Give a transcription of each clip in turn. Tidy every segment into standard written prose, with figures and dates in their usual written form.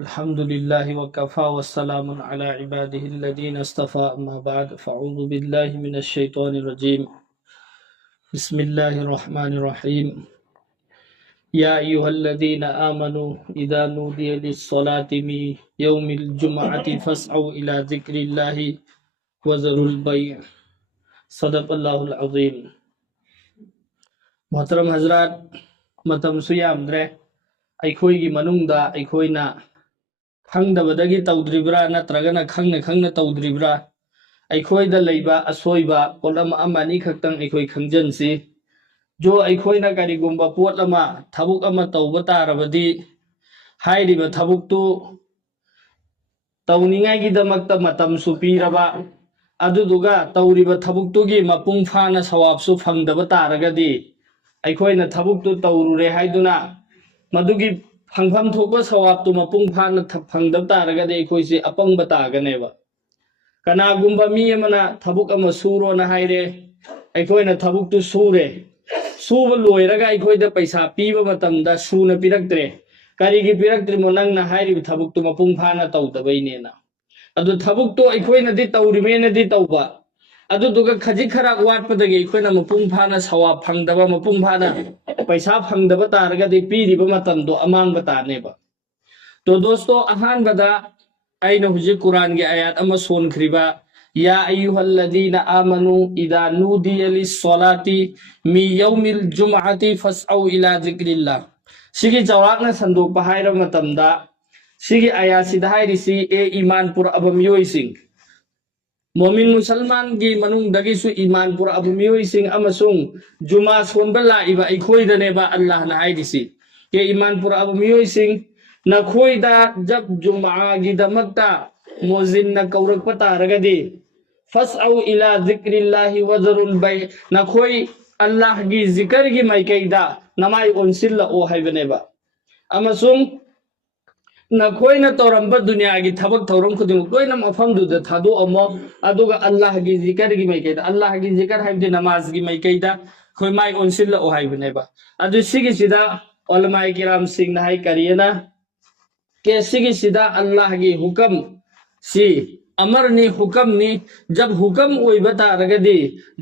الحمد لله وكفى والسلام على عباده الذين اصطفى أما بعد فأعوذ بالله من الشيطان الرجيم بسم الله الرحمن الرحيم يا أيها الذين آمنوا إذا نودي للصلاة من يوم الجمعة فاسعوا إلى ذكر الله وذروا البيع صدق الله العظيم محترم حضرات متم سيامدره أيخويगी manungda أيخوينا खंगदबदगी तौद्रिब्रा नत्रगना खंगना खंगना तौद्रिब्रा अखोइदा लैबा असोइबा पोलम अमानी खक्तंग अखोइ खंजनसी जो अखोइना करिगुम्बा पोटलमा थबुक अमा तौबा तारबदी हाइरिबा थबुकतु तौनिंगाइगी दमक्ता मतम सुपीरबा अदुदुगा तौरिबा थबुकतुगी मपुंग फाना सवाबसु फंगदबा तारगदी अखोइना थबुकतु तौरुरे हाइदुना मदुगी फंगफम थोप सवाब तो मपुंग फाना फंगदब तारगदे अखोइसे अपंग बतागनेबा कनागुम्बा मी अमना थबुक अमा सूरोना हाइरे अखोइना थबुक तु सूरे सूब लोइरगा अखोइदा पैसा पीबा मतमदा सूना पिरक्तरे करिगी पिरक्तरे मो नंगना हाइरिबा थबुक तु मपुंग फाना तौदबैनेना अदु थबुक तो अखोइनादि तौरिमेनदि तौबा अदुदुगा खजि खरा वाटपदगी अखोइना मपुंग फाना सवाब फंगदबा मपुंग फाना पैसा फंगदबा तारगदि पीरिबा मतमदो अमांगबा तानेबा तो दोस्तों अहानबदा आइना हुजि कुरान के आयात अमा सोनख्रिबा या अय्युहल्लज़ीना आमनु इदा नूदिया लिस्सलाति मि यौमिल जुमअति फसऔ इला ज़िक्रिल्लाह सिगी जवाबना संदोकपा हाइरा मतमदा सिगी आयात सिदा हाइरिसि ए ईमानपुर अबमियोइसिंग मोमिन मुसलमान की मनुंगदगिसु ईमानपुर अबमियोइसिंग अमसुंग जुमा सोनबा लाइबा अखोइदनेबा अल्लाह ना हाइरिसि के ईमानपुर अबमियोइसिंग नखोइदा जब जुमा की दमकता मोजिन न कौरक तारगदी फसऔ इला ज़िक्रिल्लाहि वज़रुल बै नखोइ अल्लाह की जिक्र की माइकैदा नमाय ओनसिल्ला ओ हाइबनेबा अमसुंग नखोइना तौरंबा दुनिया की थबक थौरम खुदिमुक लोइना मफमदुदा थादो अमो अदुगा अल्लाह की जिक्र की माइकैदा अल्लाह की जिक्र हाइबदे नमाज की माइकैदा खोइ माइ ओनसिल्ला ओ हाइबनेबा अदु सिगी सिदा उलमाए किराम सिंह ना हाइ करियना के सिगी सिदा अल्लाह की हुक्म सी अमरनी हुक्म नी जब हुक्म ओइबा तारगदी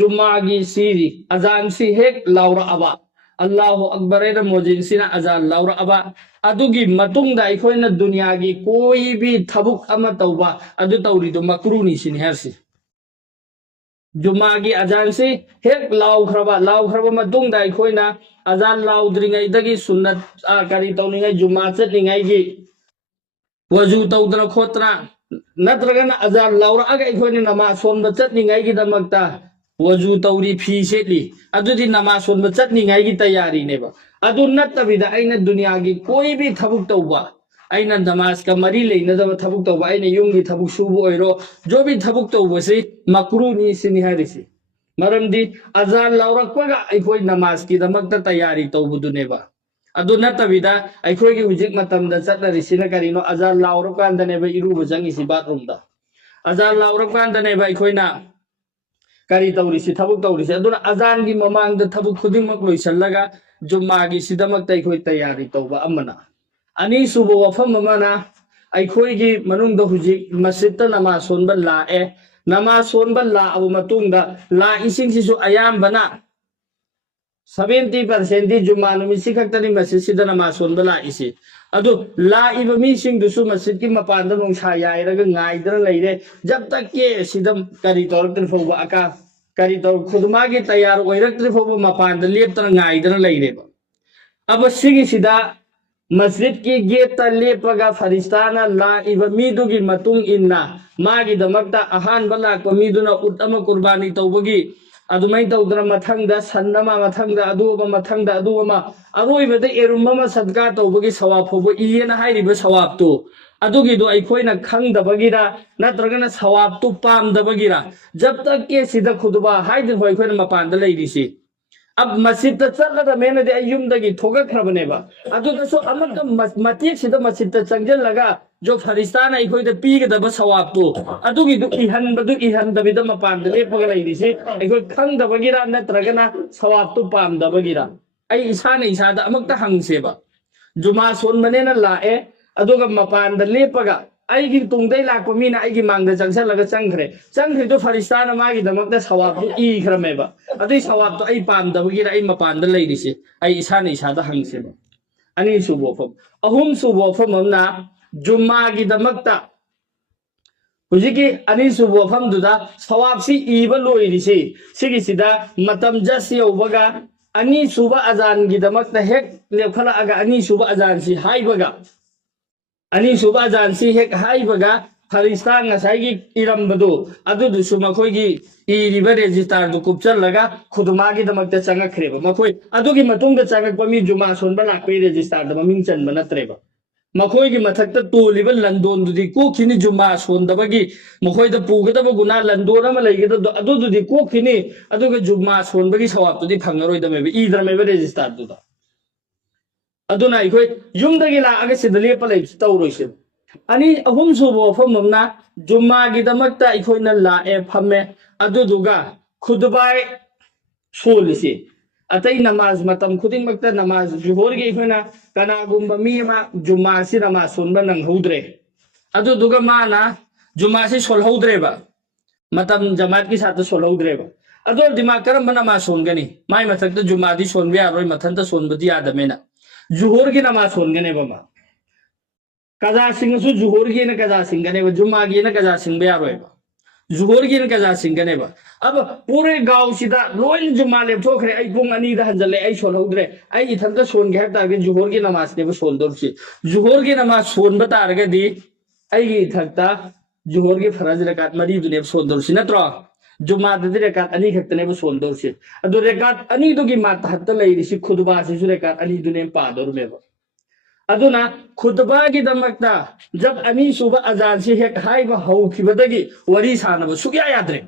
जुम्मा की सीरी अजान सी हेक लाउरा अबा अल्लाहु अकबर एना मोजिन सिना अजान लाउरा अबा अदुगी मतुंगदा अखोइना दुनिया की कोई भी थबुक अमा तौबा अदु तौरिदो मकरूनी सिनि हरसी जुम्मा की अजान से हेक लाउख्रबा मतुंगदा अखोइना अजान लाउद्रिङैदगी सुन्नत करी तौनिङै जुम्मा चतनिङैगी वजू तौदना खोतना नत्रगना अजान लाउरअगा अखोइना नमाज सोनबा चतनिङैगी दमक्ता वजू तौरी फी सेटली अदुदी नमाज सोनबा चतनिङैगी तैयारी नेबा अदु नत्तबिदा आइना दुनिया की कोई भी थबुक तौबा आइना नमाज का मरी लेनदबा थबुक तौबा आइना युंगी थबुक सुबु ओइरो जो भी थबुक तौबसे मकरूनी सिनि हरिसि मरमदी अजान लाउरक्पगा अखोइ नमाज की दमक्ता तैयारी तौबुदुनेबा अदु नत्तबिदा अखोइगी हुजिक मतमदा चतनरिसिना करिनो अजान लाउरकांदनेबा इरुबा जंगिसि बाथरूमदा अजान लाउरकांदनेबा अखोइना करी तौरिसि थबुक तौरिसि अदुना अजान की ममांगदा थबुक खुदिमक लोइसल्लगा जुम्मा की सिदमक्ता अखोइ तैयारी तौबा अमना अनि सुबो वफम अमना अखोइगी मनुंगदा हुजिक मस्जिदता नमाज सोनबा लाए नमाज सोनबा लाअबु मतुंगदा ला इसिंगसिसु अयामबना 70% जुम्मा नुमिसि खक्तनि मस्जिद सिदा नमाज सोनबा लाइसि अदु लाइबा मिसिंगदुसु मस्जिद की मपानदा नोंसा याइरगा गाइदरा लैरे जब तक के सिदम करी तौरक्तन फोबा अका करी तौर खुदमा की तैयार ओइरक्तन फोबा मपानदा लेपतना गाइदरा लैरेबा अब सिगी सिदा मस्जिद की गेट लेपगा फरिस्ताना लाइबा मीदुगी मतुंग इन्ना मागी दमक्ता अहानबा लाक्पा मीदुना उतमा कुर्बानी तौबगी अदुमै तौदना मथंगदा सन्नमा मथंगदा अदुबा मथंगदा अदुबा अरोइबदा एरुममा सदका तौबगी सवाब फोबो इयेना हाइरिबा सवाब तो अदुगिदो अखोइना खंगदबगिरा नत्रगना सवाब तो पामदबगिरा जब तक के सिदा खुदबा हाइदन होय अखोइना मपानदा लैरिसि अब मस्जिद चलदा मेनदे अयुमदगी थोगखरबनेबा अदुदसो अमका मतिक सिदा मस्जिद चंगजलगा जो फरिस्तान अखोइदा पीगदबा सवाब तो अदुगिदो इहनदबिदा मपानदा लेपगा लैरिसि अखोइ खंगदबगिरा नत्रगना सवाब तो पामदबगिरा आई इसाना इसादा अमक्ता हंगसेबा जुमा सोनबनेना लाए अदुगा मपान द लेपगा अगी तुंगदै लाको मीना अगी मांगदा चंगसलगा चंगखरे चंगखरिदो फरिस्ताना मागी दमकदा सवाब ई खरमेबा अदुई सवाब तो आई पामदबगी आई मपान द लैरिसे आई इसाना इसादा हंगसेबा अनि सुबोफम अहुम सुबोफम हमना जुम्मागी दमकता हुजिकी अनि सुबोफम दुदा सवाब सी ईबा लोइरिसे सिगिसिदा मतम जस यौबगा अनि सुबा अजान गी दमकता हेक लेखला अगा अनि सुबा अजान सी हाइबगा अनि सुबा अजान सी हेक हाइबगा फरिस्ता ngसाइगी इरमबदो अदुदुसु मखोइगी इरिबा रेजिस्टर दु कुपचलगा खुदमागी दमकता चंगखरेबा मखोइ अदुगी मतुंगदा चंगकपा मी जुमा सोनबा लाकपै रेजिस्टर द ममिंग चनबा नत्रेबा मखोइगी मथक्ता तोलिबा लंदोन दुदी कोखिनि जुमा सोनदबगी मखोइदा पुगदबा गुना लंदोन अमा लैगदा अदुदुदी कोखिनि अदुगा जुमा सोनबगी सवाब तुदी फंगरोइदमेबा इद्रमेबा रेजिस्टर दुदा अदुना इखोइ युमदगी लागा सिदा लेपा लै तौरोइसे अनि अहुम सुबो फममना जुम्मागी दमकता इखोइना लाए फमे अदुदुगा खुदबाय सोलिसे अतई नमाज मतम खुदिंग मक्ता नमाज जुहोरगी इखोइना कनागुम्बा मीमा जुम्मासी नमाज सोनबा नंगहौद्रे अदुदुगा माना जुम्मासी सोलहौद्रेबा मतम जमात की साथ सोलहौद्रेबा अदो दिमाग करम नमाज सोनगनी माय मथक्ता जुम्मादी सोनबे यारोय मथंता सोनबदी यादमेना जुहोरगी नमाज सोनगने बमा कजा सिंगसु जुहोरगी न कजा सिंगने जुम्मागी न कजा सिंगबे यारोयबा जुहोरगी न कजा सिंगने अब पूरे गांव सिदा लोइन जुम्मा लेपथोखरे आई पुंग अनि दा हंजले आई सोलहौद्रे आई इथंता सोनगे हटागे जुहोरगी नमाज नेबो सोलदोरसि जुहोरगी नमाज सोनबा तारगदी आई इथंता जुहोरगी फरज रकात मरी दुने सोलदोरसि नत्रो जुम्मा ददि रकात अनि खक्तनेबो सोलदोरसि अदो रकात अनि दुगी मात हत्ता लैरिसि खुदबा सिसु रकात अनि दुने पादोरमेबो अदुना खुतबा की दमकता जब अनि सुबह अजान से हेक हाइबा हौखिबदगी वरी सानबो सुग्या याद्रे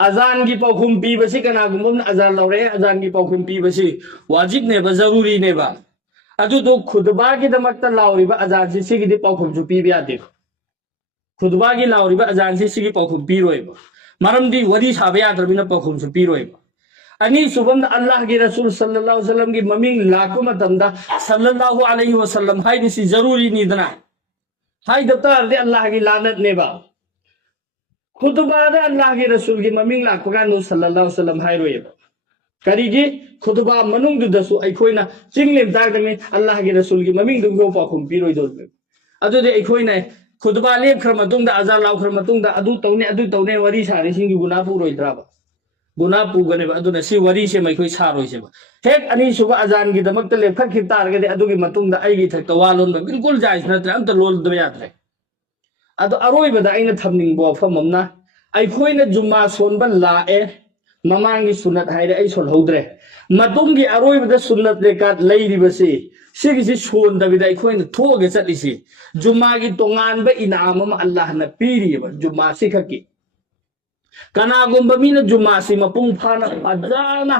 अजान की पौखुम पीबसी कनागुम अजान लौरे अजान की पौखुम पीबसी वाजिब नेबा जरूरी नेबा अदु दो खुतबा की दमकता लाउरिबा अजान से सिगिदि पौखुम जु पीबे यादे खुतबा की लाउरिबा अजान से सिगी पौखुम पीरोइबा मरमदी वरी साबे याद्रबिना पौखुम जु पीरोइबा अनि सुबम अल्लाह के रसूल सल्लल्लाहु अलैहि वसल्लम की ममिंग लाको मतमदा सल्लल्लाहु अलैहि वसल्लम हाइदिसी जरूरी नीदना हाइ दता अर्दे अल्लाह की लानत नेबा खुतबादा अल्लाह के रसूल की ममिंग लाको कानु सल्लल्लाहु अलैहि वसल्लम हाइरोयबा करीगी खुतबा मनुंग दुदसु अइखोइना चिंगलेम तागदमे अल्लाह के रसूल की ममिंग दुगो पाखुम पिरोइदोबे अदुदे अइखोइना खुतबा लेप खर मतुंगदा अजान लाउ खर मतुंगदा अदु तौने वरी सारे सिंगी गुना पुरोइद्राबा गुना पुगने अदुना सी वरी से मैखोइ सारोइसे हेक अनि सुबा अजान की दमक ले फखि तारगदे अदुगी मतुंगदा आइगी थक्ता वालोन बिल्कुल जायज नत्रे अमत लोलदब यात्रे अदो अरोइबदा आइना थमनिंगबो फममना अइखोइना जुम्मा सोनबा लाए ममांगी सुन्नत हाइरे अइ सोलहौद्रे मतुंगी अरोइबदा सुन्नत लेकात लैरिबसे सिगिसि सोनदबिदा अइखोइना थोगे चलिसि जुम्मागी तोंगानबा इनाम अमा अल्लाहना पीरिबा जुम्मा सिखकी कनागुम्बा मीना जुम्मासी मपुंग फाना अजाना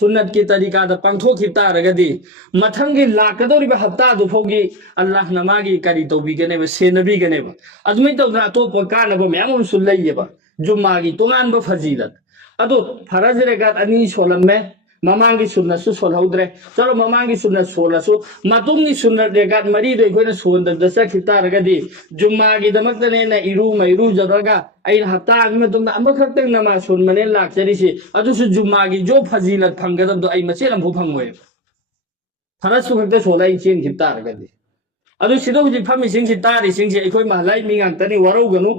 सुन्नत की तरीका दा पंगथोखि तारगदी मथंगी लाकदोरिबा हप्ता दुफोगी अल्लाह नमागी करी तौबिगनेबा सेनबीगनेबा अदुमै तौना अतोप कानबा म्याम सुलैयबा जुम्मागी तोंगानबा फजीलत अदो फरज रेगात अनि सोलम्मे ममांगी सुन्नतसु सोलहौद्रे चलो ममांगी सुन्नत सोलसु मतुंगी सुन्नत रेगात मरी दो इखोइना सोनदबदा चखि तारगदी जुम्मागी दमकदने ना इरु मैरु जरगा अइन हप्ता अगमे तुमदा अमखक्तंग नमाज सोनमने लाक्चरिसि अदुसु जुम्मागी जो फजीलत फंगदबदो अइ मचेन अमफु फंगोय फरसु खक्ता सोलाई चेन खि तारगदी अदु सिदो हुजि फमि सिंगसि तारि सिंगसि अइखोइ महलाई मिंगांतनि वरौगनु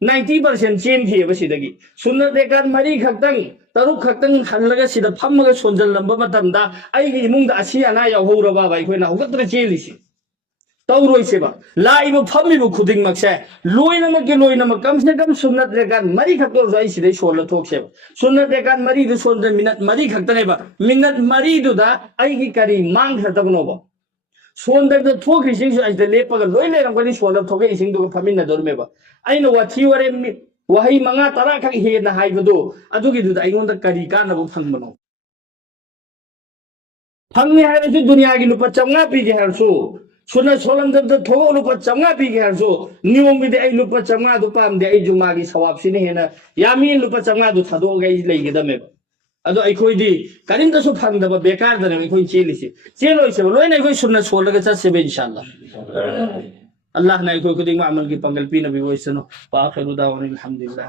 90% चेन खियबा सिदगी सुन्नत रेगात मरी खक्तंग तरुक खक्तंग हल्लगा सिदा फमगा सोनजललंबा मतमदा अइगी इमुंगदा असि अना यावहौरबा बाइखोइना हुगत्र चेलिसि तौरोइसेबा लाइबा फमिबा खुदिंग मक्से लोइनमक कम से कम सुन्नत रेगात मरी खक्तो जाई सिदै सोल थोकसेबा सुन्नत रेगात मरी दु सोनद मिनट मरी खक्तनेबा मिनट मरी दुदा अइगी करी मांग खतबनोबा सोनदग थोखि सिंगसु अइदा लेपगा लोइ लेरमगनि सोल थोके इसिंग दुगा फमिना दरमेबा अइना वाथि वरे वही मंगा तरा खक हेना हाइबदो अदुगी दुदा अइगोंदा करी कानबो फंगबनो फंगने हाइबसु दुनिया की लुपा चंगा पीगे हरसु सुना सोलम दब थोगो लुपा चंगा पीगे हरसु नियम बिदे आई लुपा चंगा दु पामदे आई जुमा की सवाब सिने हेना यामी लुपा चंगा दु थदो गई लेगेदमेबा अदो अखोइदी करिंदसु फंगदबा बेकारदने अखोइ चेलिसे चेलोइसे लोइना अखोइ सुन्ना सोलगा चसेबे इंशाअल्लाह अल्लाह ना अखोइ खुदिंग अमल की पंगल पीना भी वइसनो वा आखिरु दावाना अल्हम्दुलिल्लाह।